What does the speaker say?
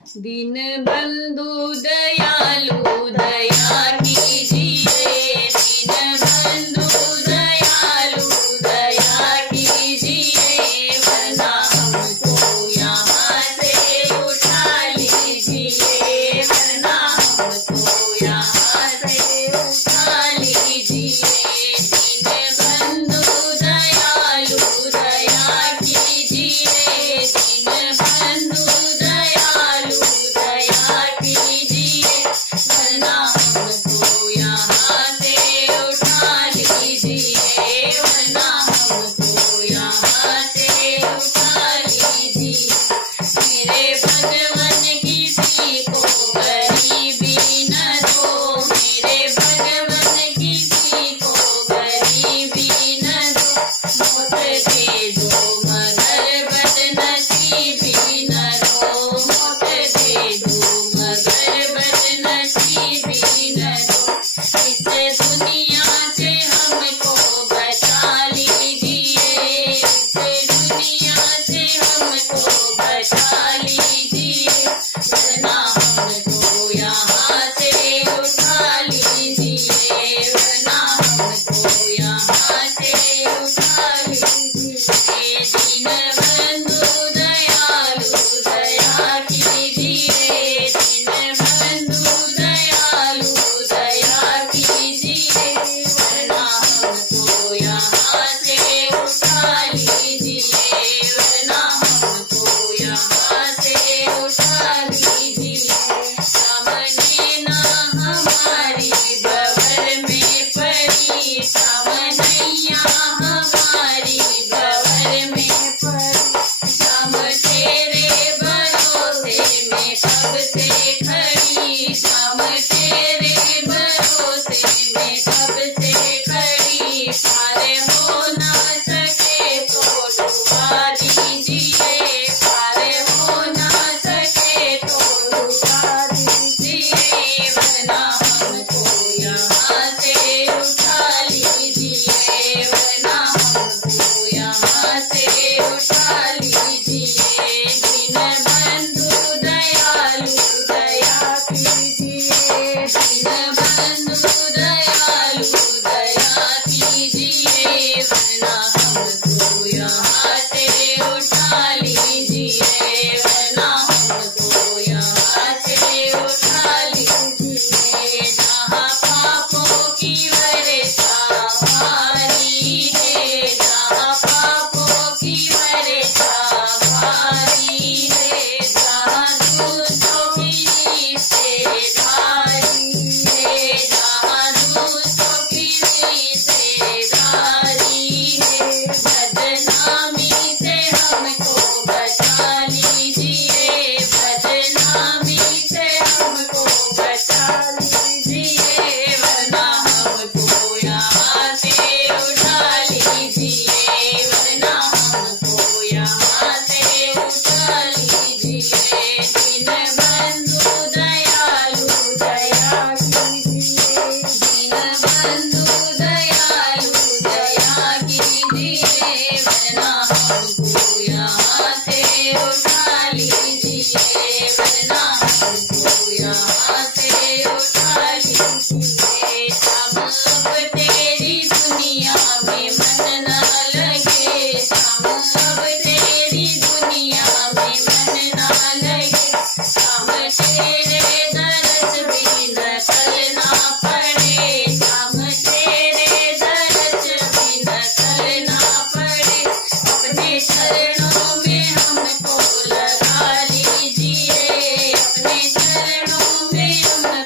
दीन बंधु दयालु दया कीजिए, दीन बंधु दयालु दया कीजिए, वरना हमको यहाँ से उठा लीजिए, वरना हमको यहाँ से उठा लीजिए। दीन बंधु दयालु दया कीजिए, दीन बंधु दयालु दया कीजिए, वरना हमको यहाँ से उठा लीजिए, वरना हमको यहाँ से उठा लीजिए। मेरे भगवन किसी को गरीबी न दो, मेरे भगवन किसी को गरीबी न दो, मौत दे दो मगर बदनसीबी न दो, मौत दे दो मगर बदनसीबी न दो। इस दुनिया से हमको बचा लीजिए, इस दुनिया से हमको बचा लीजिए, वरना हमको यहाँ से उठा लीजिए, वरना हमको यहाँ से उठा लीजिए। दीन बंधु दयालु दया कीजिए, दीन बंधु दयालु दया कीजिए, वरना हमको यहाँ से उठा लीजिए, वरना हमको यहाँ से उठा लीजिए। सामने ना हमारी बवर में पड़ी, सामनैया हमारी बवर में पड़ी, शाम तेरे भरोसे में कब से खड़ी, शाम तेरे भरोसे में कब से खड़ी, पार हो ना सके तो डुबा दीजिए, पार हो ना सके तो डुबा दीजिए, वरना हमको यहाँ से उठा लीजिए, वरना हमको यहाँ से उठा लीजिए। दीन बंधु दयालु दया कीजिए, दीन बंधु दयालु दया कीजिए, वरना हमको यहाँ से उठा लीजिए, वरना हमको यहाँ से उठा लीजिए। जहाँ पापों की वर्षा भारी है, जहाँ पापों की वर्षा भारी है, जहाँ दूतों की निषेधारी है, जहाँ दूतों की निषेधारी है, बदनामी से हमको बचा लीजिए, बदनामी से हमको बचा लीजिए, वरना हमको यहाँ से उठा लीजिए, वरना हमको यहाँ से उठा लीजिए। दीन बंधु दयालु दया कीजिए, दीन बंधु दयालु दया कीजिए, वरना हमको यहाँ से उठा लीजिए, वरना हमको यहाँ से उठा लीजिए। शाम अब तेरी दुनिया में मन न लगे, शाम अब तेरी दुनिया में मन न लगे, शाम तेरे दरस भी नकलना पड़े, शाम तेरे दरस भी नकलना पड़े, अपने चरणों में हमको लगा लीजिए, अपने चरणों में हमको